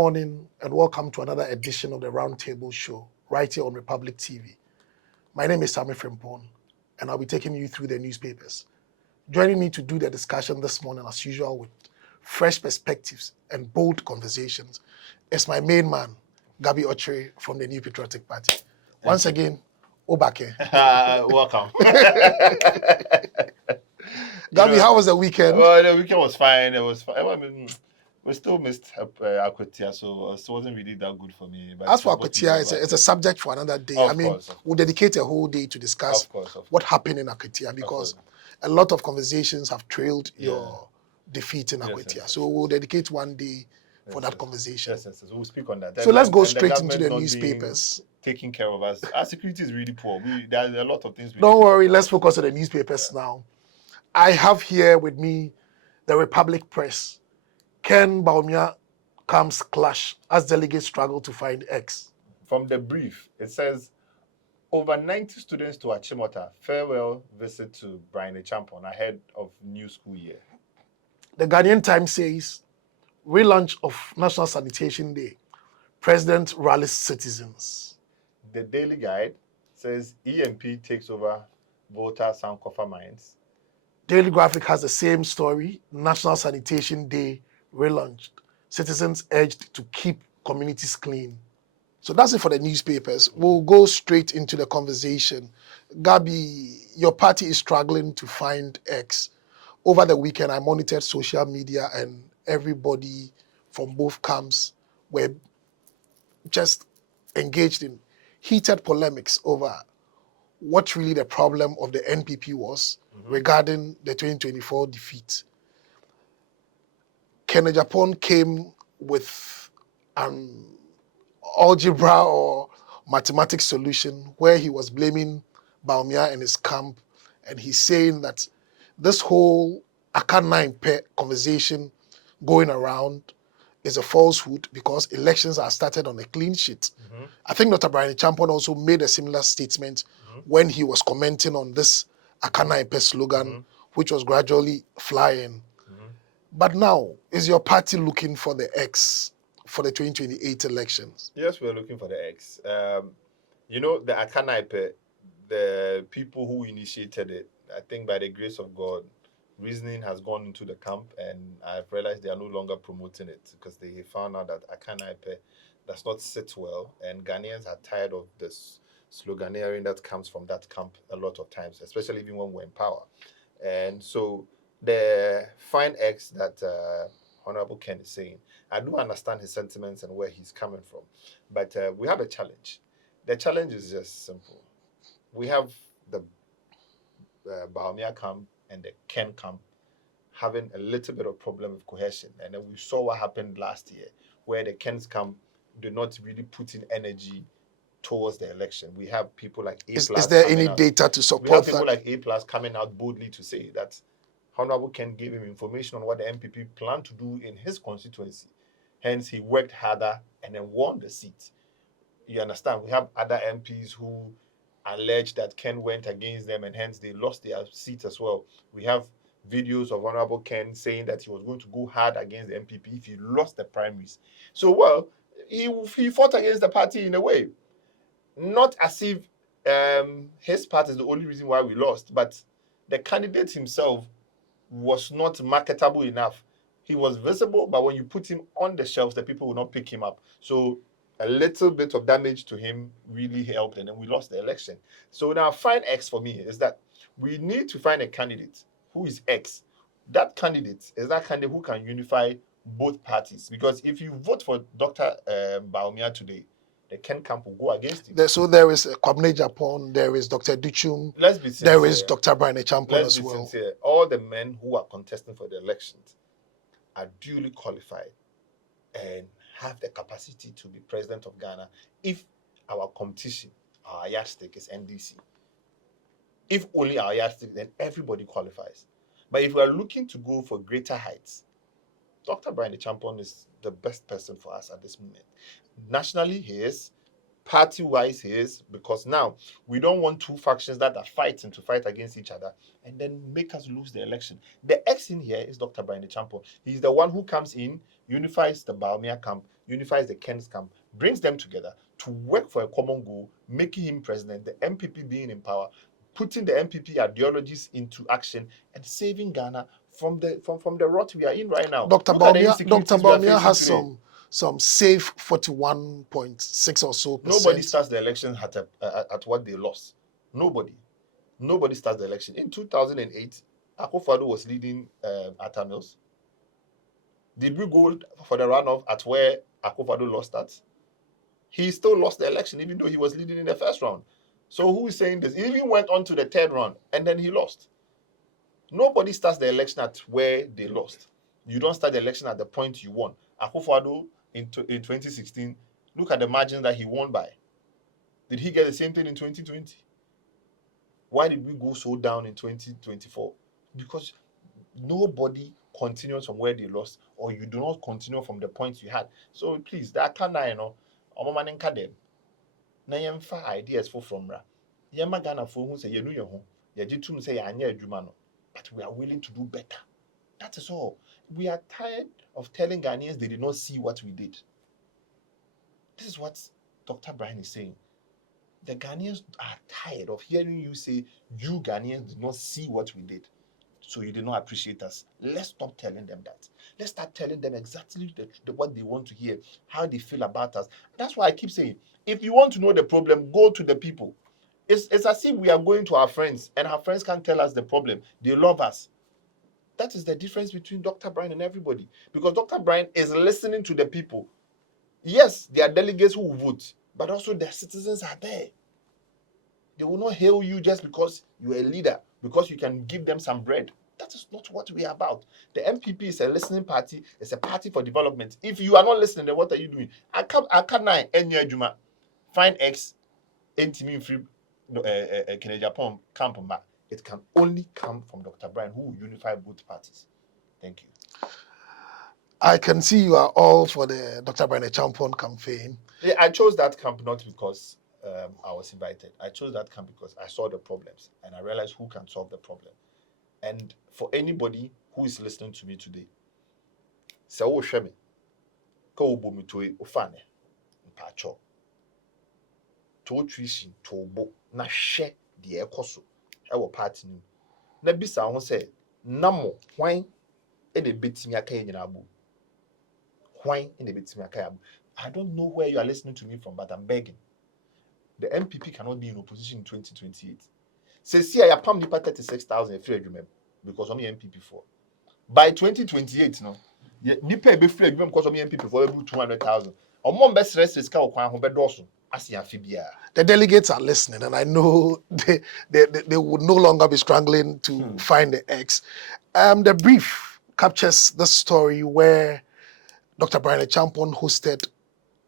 morning and welcome to another edition of the Roundtable Show right here on Republic TV. My name is Sami Frimpong and I'll be taking you through the newspapers. Joining me to do the discussion this morning as usual with fresh perspectives and bold conversations is my main man, Gabi Ochre from the New Patriotic Party. Once again, Obake. Welcome. Gabi, how was the weekend? Well, the weekend was fine. It was fine. I mean, we still missed Akwatia, so it wasn't really that good for me. But as for Akwatia, it's a subject for another day. Of course. We'll dedicate a whole day to discuss what happened in Akwatia because a lot of conversations have trailed your defeat in Akwatia. Yes. So we'll dedicate one day for that conversation. Yes. We'll speak on that. So let's go straight into the newspapers. Taking care of us. Our security is really poor. There are a lot of things. Don't worry, let's focus on the newspapers now. I have here with me the Republic Press. Ken Bawumia comes clash as delegates struggle to find X. From the brief, it says, over 90 students to Achimota, farewell visit to Brian Champon ahead of new school year. The Ghanaian Times says, relaunch of National Sanitation Day. President rallies citizens. The Daily Guide says, EMP takes over Volta Sankofa mines. Daily Graphic has the same story, National Sanitation Day relaunched. Citizens urged to keep communities clean. So that's it for the newspapers. We'll go straight into the conversation. Gabi, your party is struggling to find X. Over the weekend, I monitored social media and everybody from both camps were just engaged in heated polemics over what really the problem of the NPP was regarding the 2024 defeat. Ken Japan came with an algebra or mathematics solution where he was blaming Bawumia and his camp, and he's saying that this whole Aka 9 conversation going around is a falsehood because elections are started on a clean sheet. I think Dr. Brian Champon also made a similar statement when he was commenting on this Aka 9 slogan, which was gradually flying. But now, is your party looking for the X for the 2028 elections? Yes, we're looking for the X. The Aka 9, the people who initiated it, I think by the grace of God, reasoning has gone into the camp, and I've realized they are no longer promoting it because they found out that Aka 9 does not sit well, and Ghanaians are tired of this sloganeering that comes from that camp a lot of times, especially even when we're in power. And so the fine X that Honorable Ken is saying, I do understand his sentiments and where he's coming from, but we have a challenge. The challenge is just simple. We have the Bawumia camp and the Ken camp having a little bit of problem with cohesion. And then we saw what happened last year, where the Ken's camp did not really put in energy towards the election. We have people like A+. Is there any data to support that? We have people like A+ coming out boldly to say that Honorable Ken gave him information on what the MPP planned to do in his constituency. Hence, he worked harder and then won the seat. You understand? We have other MPs who allege that Ken went against them and hence they lost their seat as well. We have videos of Honorable Ken saying that he was going to go hard against the MPP if he lost the primaries. So, he fought against the party in a way. Not as if his part is the only reason why we lost, but the candidate himself was not marketable enough. He was visible, but when you put him on the shelves, the people will not pick him up. So a little bit of damage to him really helped, and then we lost the election. So now, find X for me is that we need to find a candidate who is X. That candidate is that candidate who can unify both parties. Because if you vote for Dr. Bawumia today, the Ken camp will go against him. So there is Kwabena Japan, there is Dr. Duchum, there is Dr. Brian Champon as well. Sincere. All the men who are contesting for the elections are duly qualified and have the capacity to be president of Ghana if our competition, our yardstick is NDC. If only our yardstick, then everybody qualifies. But if we are looking to go for greater heights, Dr. Brian Champon is the best person for us at this moment. Nationally, he is. Party-wise, he is, because now we don't want two factions that are fighting to fight against each other and then make us lose the election. The X in here is Dr. Brian Champo. He's the one who comes in, unifies the Baumia camp, unifies the Kens camp, brings them together to work for a common goal, making him president, the MPP being in power, putting the MPP ideologies into action, and saving Ghana from the rot we are in right now. Dr. Look at the Dr. insecurities we are Baumia facing has today. some safe 41.6 or so Nobody percent. starts the election at what they lost. Nobody starts the election. In 2008, Akufo-Addo was leading Atta Mills. Did we go for the runoff at where Akufo-Addo lost at? He still lost the election, even though he was leading in the first round. So who is saying this? He even went on to the third round, and then he lost. Nobody starts the election at where they lost. You don't start the election at the point you won. Akufo-Addo in 2016, look at the margin that he won by. Did he get the same thing in 2020? Why did we go so down in 2024? Because nobody continues from where they lost, or you do not continue from the points you had. So please, that can I know. Omo them. Na yemfa ideas for from ra. Yema Ghana for who say yenu yeho. Yajitum say anya adwuma no. But we are willing to do better. That is all. We are tired of telling Ghanaians they did not see what we did. This is what Dr. Brian is saying. The Ghanaians are tired of hearing you say, you Ghanaians did not see what we did, so you did not appreciate us. Let's stop telling them that. Let's start telling them exactly what they want to hear, how they feel about us. That's why I keep saying, if you want to know the problem, go to the people. It's as if we are going to our friends, and our friends can't tell us the problem. They love us. That is the difference between Dr. Brian and everybody. Because Dr. Brian is listening to the people. Yes, there are delegates who will vote, but also the citizens are there. They will not hail you just because you're a leader, because you can give them some bread. That is not what we are about. The MPP is a listening party. It's a party for development. If you are not listening, then what are you doing? I can't Juma. Find X, NTM free Japan camp. It can only come from Dr. Brian, who will unify both parties. Thank you. I can see you are all for the Dr. Brian Champon campaign. Yeah, I chose that camp not because I was invited. I chose that camp because I saw the problems and I realized who can solve the problem. And for anybody who is listening to me today, say oh sheme, ko obo mi to ofane, mpacho, to tuition to obo na hye de ekoso e wo party ni. Na bisa ho say namo hwan e de betimi aka nyina abu. Hwan e de betimi aka abu. I don't know where you are listening to me from, but I'm begging. The MPP cannot be in opposition in 2028. Say, see, I pam nipa 36,000 free agreement because I'm MPP for. By 2028, no, nipa be free agreement because I'm MPP for 200,000. Or more best rest is cow kwan be dosu. Asia fibia. The delegates are listening, and I know they would no longer be struggling to find the X. The brief captures the story where Dr. Brian Champon hosted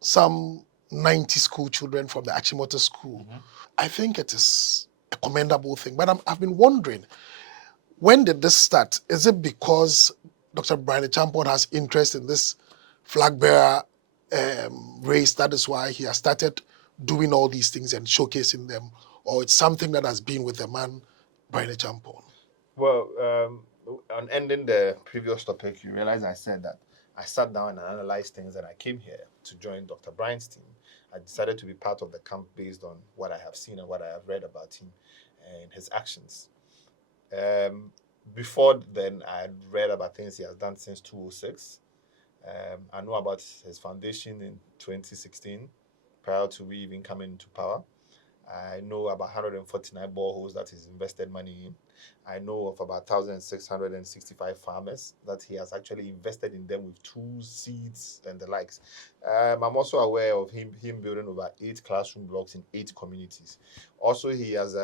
some 90 school children from the Achimota school. I think it is a commendable thing, but I've been wondering, when did this start? Is it because Dr. Brian Champon has interest in this flag bearer race? That is why he has started doing all these things and showcasing them, or it's something that has been with the man, Brian Champon? Well, on ending the previous topic, you realize I said that I sat down and analyzed things, and I came here to join Dr. Brian's team. I decided to be part of the camp based on what I have seen and what I have read about him and his actions. Before then, I had read about things he has done since 2006. I know about his foundation in 2016, prior to we even coming into power. I know about 149 boreholes that he's invested money in. I know of about 1,665 farmers that he has actually invested in them with tools, seeds, and the likes. I'm also aware of him building over 8 classroom blocks in 8 communities. Also, he has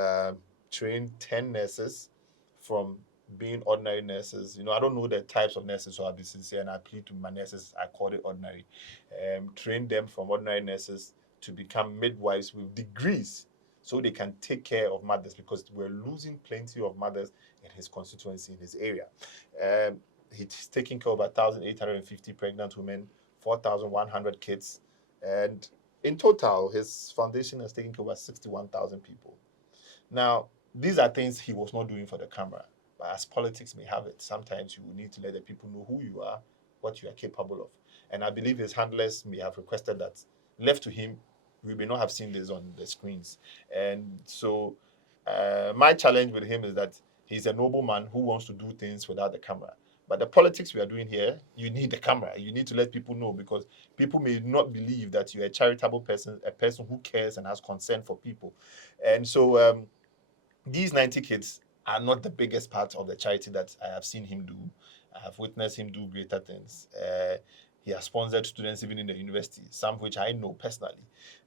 trained 10 nurses from being ordinary nurses. I don't know the types of nurses, so I'll be sincere and I plead to my nurses, I call it ordinary. Train them from ordinary nurses to become midwives with degrees so they can take care of mothers, because we're losing plenty of mothers in his constituency, in his area. He's taking care of 1,850 pregnant women, 4,100 kids, and In total, his foundation has taken care of 61,000 people. Now, these are things he was not doing for the camera. But as politics may have it, sometimes you need to let the people know who you are, what you are capable of. And I believe his handlers may have requested that. Left to him, we may not have seen this on the screens. And so, my challenge with him is that he's a nobleman who wants to do things without the camera. But the politics we are doing here, you need the camera. You need to let people know, because people may not believe that you're a charitable person, a person who cares and has concern for people. And so, these 90 kids are not the biggest part of the charity that I have seen him do. I have witnessed him do greater things. He has sponsored students even in the university, some which I know personally.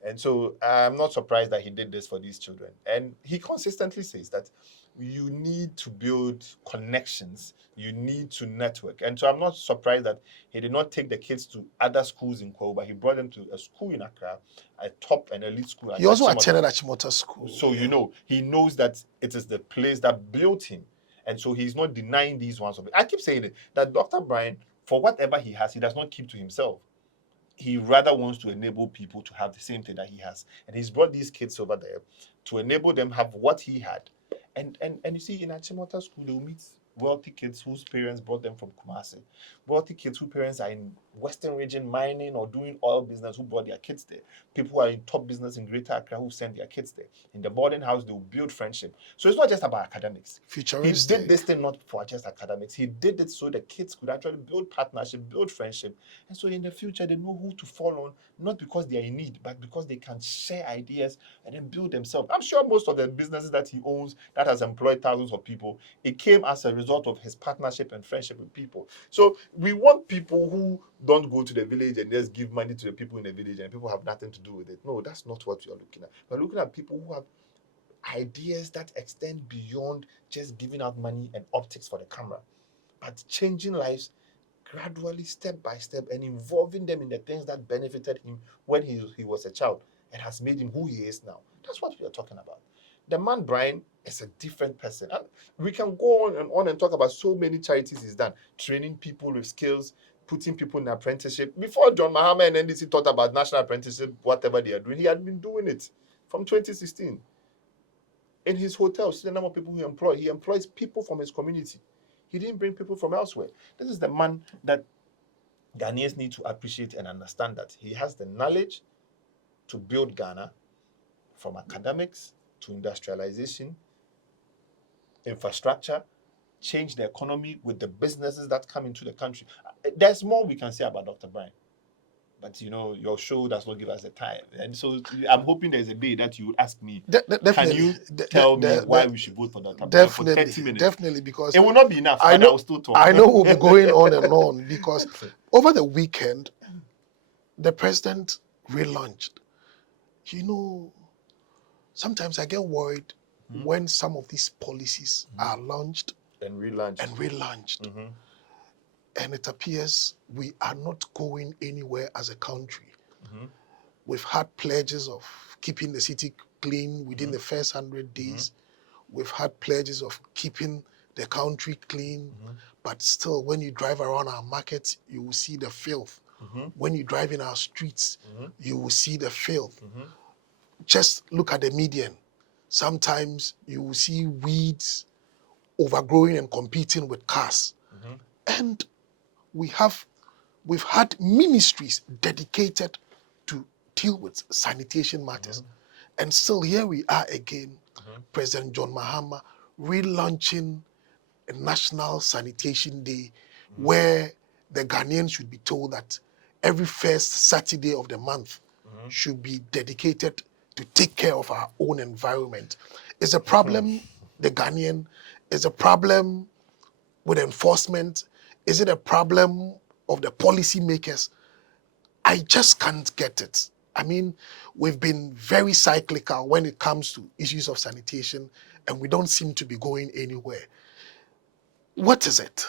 And so I'm not surprised that he did this for these children. And he consistently says that you need to build connections, you need to network. And so I'm not surprised that he did not take the kids to other schools in Kwa, but he brought them to a school in Accra, a top and elite school. He also attended Achimota School. So, you know, he knows that it is the place that built him. And so he's not denying these ones of it. I keep saying it, that Dr. Brian, for whatever he has, he does not keep to himself. He rather wants to enable people to have the same thing that he has. And he's brought these kids over there to enable them have what he had. And you see, in Achimota School, they'll meet wealthy kids whose parents brought them from Kumasi. Wealthy kids whose parents are in Western region mining or doing oil business who brought their kids there. People who are in top business in Greater Accra who send their kids there. In the boarding house, they'll build friendship. So it's not just about academics. Futuristic. He did this thing not for just academics. He did it so the kids could actually build partnership, build friendship. And so in the future, they know who to fall on, not because they are in need, but because they can share ideas and then build themselves. I'm sure most of the businesses that he owns that has employed thousands of people, it came as a result of his partnership and friendship with people. So we want people who don't go to the village and just give money to the people in the village and people have nothing to do with it. No, that's not what we are looking at. We're looking at people who have ideas that extend beyond just giving out money and optics for the camera, but changing lives gradually, step by step, and involving them in the things that benefited him when he was a child and has made him who he is now. That's what we are talking about. The man Brian is a different person. And we can go on and talk about so many charities he's done, training people with skills, putting people in apprenticeship. Before John Mahama and NDC thought about national apprenticeship, whatever they are doing, he had been doing it from 2016. In his hotels, the number of people he employs people from his community. He didn't bring people from elsewhere. This is the man that Ghanaians need to appreciate and understand, that he has the knowledge to build Ghana from academics to industrialization, infrastructure, change the economy with the businesses that come into the country. There's more we can say about Dr. Brian. But you know, your show does not give us the time. And so I'm hoping there's a day that you would ask me, can you tell me why we should vote for Dr. Brian for 30 minutes? Definitely, because it will not be enough. I know, still talk. I know we'll be going on and on, because over the weekend, the president relaunched. You know, sometimes I get worried when some of these policies are launched and relaunched. And it appears we are not going anywhere as a country. We've had pledges of keeping the city clean within the first 100 days. We've had pledges of keeping the country clean. But still, when you drive around our markets, you will see the filth. When you drive in our streets, you will see the filth. Just look at the median. Sometimes you will see weeds overgrowing and competing with cars. And we've had ministries dedicated to deal with sanitation matters. And still here we are again, President John Mahama relaunching a National Sanitation Day, where the Ghanaians should be told that every first Saturday of the month should be dedicated to take care of our own environment. It's a problem, the Ghanaian, is a problem with enforcement. Is it a problem of the policymakers? I just can't get it. I mean, we've been very cyclical when it comes to issues of sanitation, and we don't seem to be going anywhere. What is it?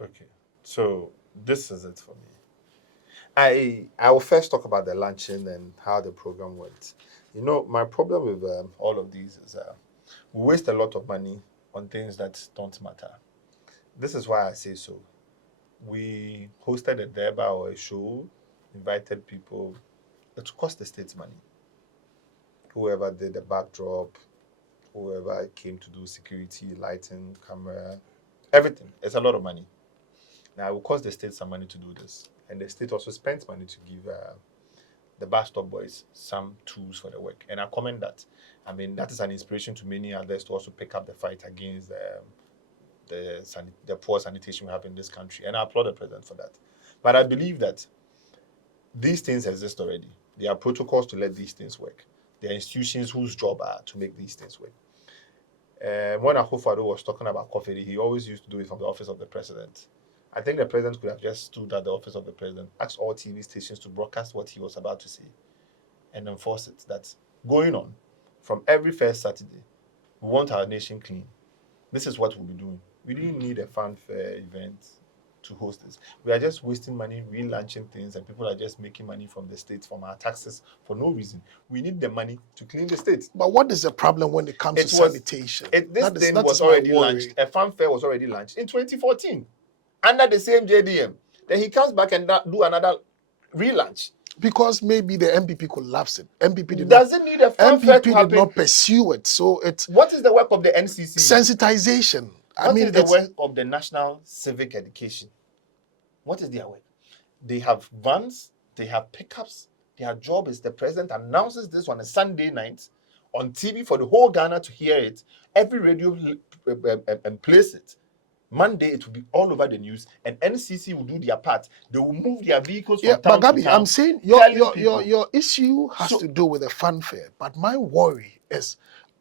Okay, so this is it for me. I will first talk about the luncheon and how the program went. You know, my problem with all of these is we waste a lot of money on things that don't matter. This is why I say so. We hosted a deba or a show, invited people, It cost the state money. Whoever did the backdrop, whoever came to do security, lighting, camera, everything. It's a lot of money. Now, it will cost the state some money to do this. And the state also spent money to give the bus stop boys some tools for the work. And I comment that. I mean, that is an inspiration to many others to also pick up the fight against the poor sanitation we have in this country. And I applaud the president for that. But I believe that these things exist already. There are protocols to let these things work. There are institutions whose job are to make these things work. When Akufo-Addo was talking about coffee, he always used to do it from the office of the president. I think the president could have just stood at the office of the president, asked all TV stations to broadcast what he was about to say, and enforce it. That's going on from every first Saturday. We want our nation clean. This is what we'll be doing. We didn't need a fanfare event to host this. We are just wasting money relaunching things, and people are just making money from the state, from our taxes, for no reason. We need the money to clean the state. But what is the problem when it comes to sanitation? This thing was already launched. A fanfare was already launched in 2014 under the same JDM. Then he comes back and do another relaunch. Because maybe the MPP collapsed it. MPP did doesn't need a fanfare to happen. Did not pursue it. So it's what is the work of the NCC? Sensitization. What is the work of the National Civic Education? What is their work? They have vans, they have pickups. Their job is the president announces this on a Sunday night on TV for the whole Ghana to hear it. Every radio plays it. Monday, it will be all over the news, and NCC will do their part. They will move their vehicles from town but Gabi, to town. I'm saying your issue has to do with the fanfare, but my worry is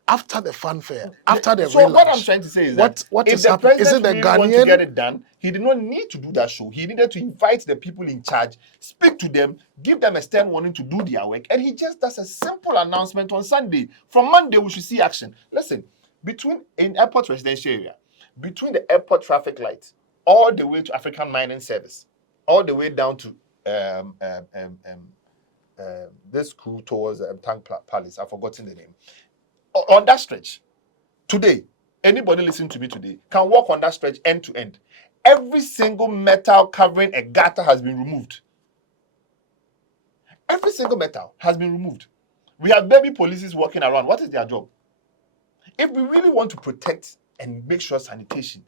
after the fanfare, after the relaunch. What I'm trying to say is that what if is the happening? president Is it the really Ghanaian? want to get it done, he did not need to do that show. He needed to invite the people in charge, speak to them, give them a stern warning to do their work, and he just does a simple announcement on Sunday. From Monday, we should see action. Listen, in airport residential area, between the airport traffic lights, all the way to African Mining Service, all the way down to this crew towards Tank Palace, I've forgotten the name. On that stretch, today, anybody listening to me today can walk on that stretch end to end. Every single metal covering a gutter has been removed. Every single metal has been removed. We have baby policies walking around. What is their job? If we really want to protect and make sure sanitation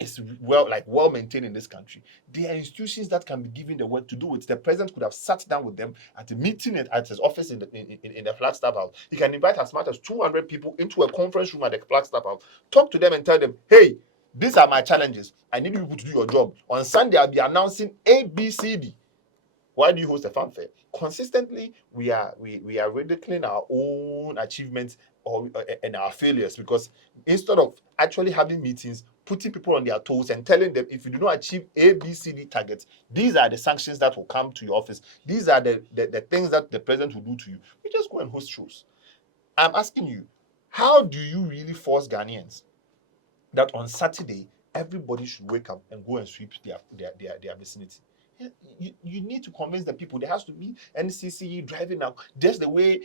is well maintained in this country, there are institutions that can be given the work to do it. The president could have sat down with them at a meeting at his office in the Flagstaff House. He can invite as much as 200 people into a conference room at the Flagstaff House, talk to them and tell them, hey, these are my challenges. I need you people to do your job. On Sunday, I'll be announcing A, B, C, D. Why do you host a fanfare? Consistently, we are ridiculing our own achievements and our failures, because instead of actually having meetings, putting people on their toes and telling them, if you do not achieve A, B, C, D targets, these are the sanctions that will come to your office. These are the things that the president will do to you. We just go and host shows. I'm asking you, how do you really force Ghanaians that on Saturday, everybody should wake up and go and sweep their vicinity? You need to convince the people. There has to be NCC driving now. Just the way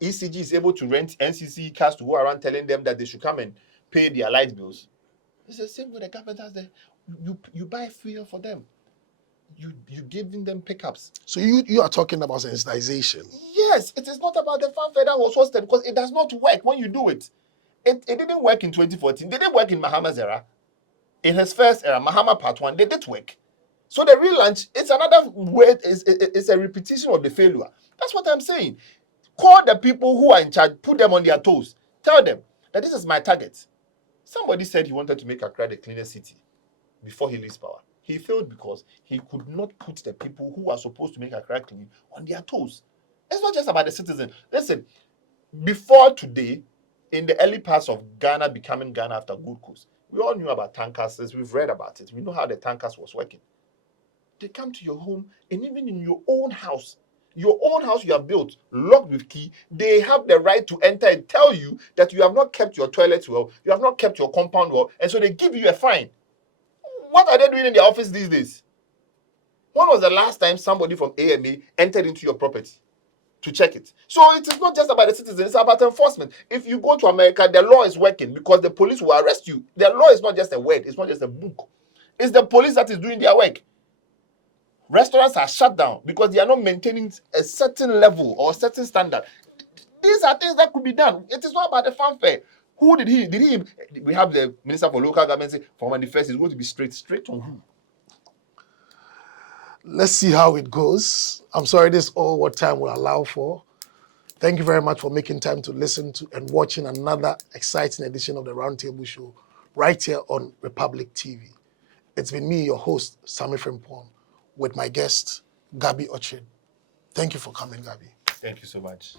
ECG is able to rent NCC cars to go around telling them that they should come and pay their light bills. It's the same way the government has you buy fuel for them. You giving them pickups. So you are talking about sensitization. Yes, it is not about the fanfare that was hosted, because it does not work when you do it. It didn't work in 2014. It didn't work in Mahama's era. In his first era, Mahama Part 1, they did work. So the relaunch, it's another way, it's a repetition of the failure. That's what I'm saying. Call the people who are in charge, put them on their toes. Tell them that this is my target. Somebody said he wanted to make Accra the cleanest city before he leaves power. He failed because he could not put the people who are supposed to make Accra clean on their toes. It's not just about the citizen. Listen, before today, in the early parts of Ghana becoming Ghana after Gold Coast, we all knew about tankers. We've read about it. We know how the tankers was working. They come to your home, and even in your own house you have built, locked with key, they have the right to enter and tell you that you have not kept your toilet well, you have not kept your compound well, and so they give you a fine. What are they doing in their office these days? When was the last time somebody from AMA entered into your property to check it? So it is not just about the citizens, it's about enforcement. If you go to America, the law is working because the police will arrest you. The law is not just a word, it's not just a book. It's the police that is doing their work. Restaurants are shut down because they are not maintaining a certain level or a certain standard. These are things that could be done. It is not about the fanfare. Who did he? We have the Minister for Local Government say for manifest is going to be straight on who? Let's see how it goes. I'm sorry, this is all what time will allow for. Thank you very much for making time to listen to and watching another exciting edition of the Roundtable Show right here on Republic TV. It's been me, your host, Sami Frimpong, with my guest, Gabi Ochid. Thank you for coming, Gabi. Thank you so much.